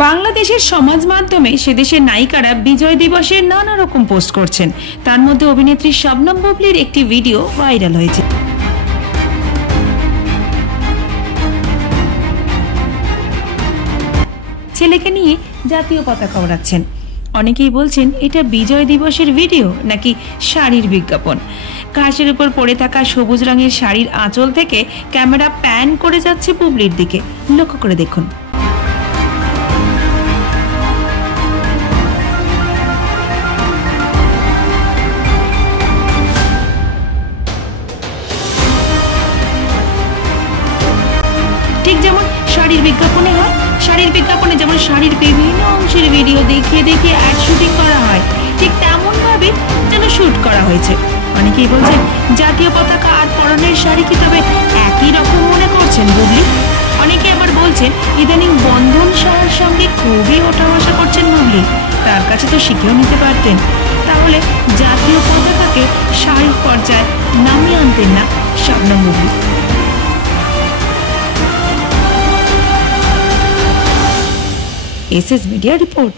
বাংলাদেশের সমাজ মাধ্যমে সে দেশের নায়িকারা বিজয় দিবসের নানা রকম পোস্ট করছেন। তার মধ্যে অভিনেত্রী শবনম বুবলির একটি ভিডিও ভাইরাল হয়েছে। ছেলেকে নিয়ে জাতীয় পতাকা ওড়াচ্ছেন। অনেকেই বলছেন এটা বিজয় দিবসের ভিডিও নাকি শাড়ির বিজ্ঞাপন। ঘাসের উপর পড়ে থাকা সবুজ রঙের শাড়ির আঁচল থেকে ক্যামেরা প্যান করে যাচ্ছে বুবলির দিকে। লক্ষ্য করে দেখুন। ঠিক যেমন শাড়ির বিজ্ঞাপনে হয়, শাড়ির বিজ্ঞাপনে যেমন শাড়ির বিভিন্ন অংশের ভিডিও দেখিয়ে দেখিয়ে অ্যাড শুটিং করা হয়, ঠিক তেমন ভাবে যেন শুট করা হয়েছে। অনেকেই বলছেন জাতীয় পতাকা আর পরনের শাড়ি কি তবে একই রকম মনে করছেন বুবলি? অনেকে আবার বলছেন ইদানিং বন্ধন শাড়ির সঙ্গে খুবই ওঠা বসা করছেন বুবলি। তার কাছে তো শিখেও নিতে পারতেন। তাহলে জাতীয় পতাকাকে শাড়ির পর্যায়ে নামিয়ে আনতেন না Shabnam Bubly? SS media report.